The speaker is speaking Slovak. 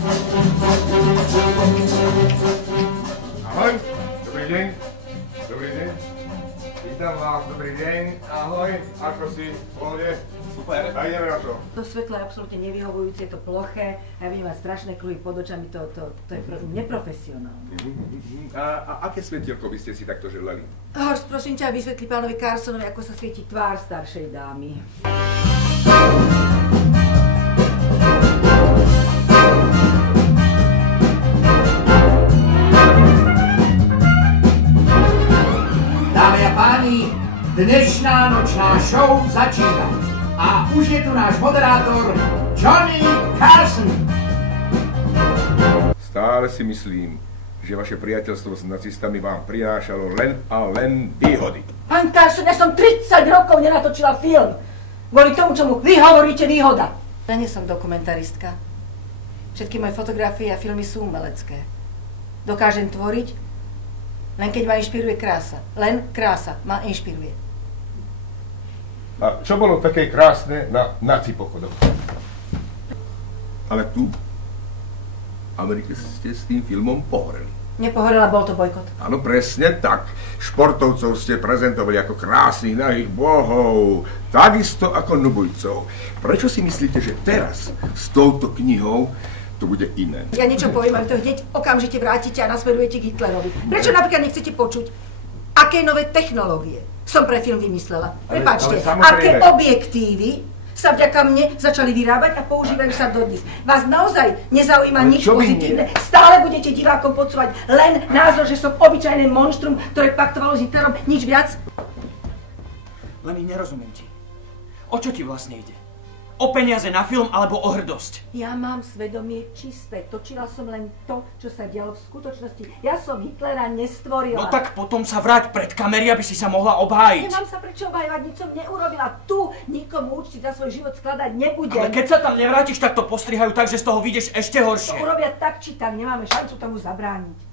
Ahoj, dobrý deň. Dobrý deň. Vítam vás, dobrý deň. Ahoj, ako si? V pohode? Super. A ideme na to. To svetlo je absolútne nevyhovujúce, je to ploché. Ja vidím mať strašné kruhy pod očami, to je neprofesionálne. A aké svetielko by ste si takto želali? Horst, prosím ťa, vysvetli pánovi Carsonovi, ako sa svieti tvár staršej dámy. Dámy a páni, dnešná nočná show začína. A už je tu náš moderátor Johnny Carson. Stále si myslím, že vaše priateľstvo s nacistami vám prinášalo len a len výhody. Pán Carson, ja som 30 rokov nenatočila film. Kvôli tomu, čomu vy hovoríte výhoda. Ja nie som dokumentaristka. Všetky moje fotografie a filmy sú umelecké. Dokážem tvoriť, len keď ma inšpiruje krása. Len krása ma inšpiruje. A čo bolo také krásne na naci pochodoch? Ale tu, v Amerike, ste s tým filmom pohoreli. Nepohorela, bol to bojkot. Áno, presne tak. Športovcov ste prezentovali ako krásnych nahých bohov, takisto ako nubujcov. Prečo si myslíte, že teraz s touto knihou to bude iné? Ja niečo poviem, a vy to hneď okamžite vrátite a nasmerujete k Hitlerovi. Prečo napríklad nechcete počuť, aké nové technológie som pre film vymyslela? Prepáčte, aké objektívy sa vďaka mne začali vyrábať a používajú sa dodnes. Vás naozaj nezaujíma nič pozitívne. Stále budete divákom podsúvať len názor, že som obyčajné monštrum, ktoré paktovalo s Hitlerom, nič viac? Leni, nerozumiem ti. O čo ti vlastne ide? O peniaze na film alebo o hrdosť? Ja mám svedomie čisté. Točila som len to, čo sa dialo v skutočnosti. Ja som Hitlera nestvorila. No tak potom sa vráť pred kamery, aby si sa mohla obhájiť. Nemám sa prečo obhajovať, nič som neurobila. Tu nikomu účty za svoj život skladať nebudem. Ale keď sa tam nevrátiš, tak to postrihajú tak, že z toho vyjdeš ešte horšie. To urobia tak či tak, nemáme šancu tomu zabrániť.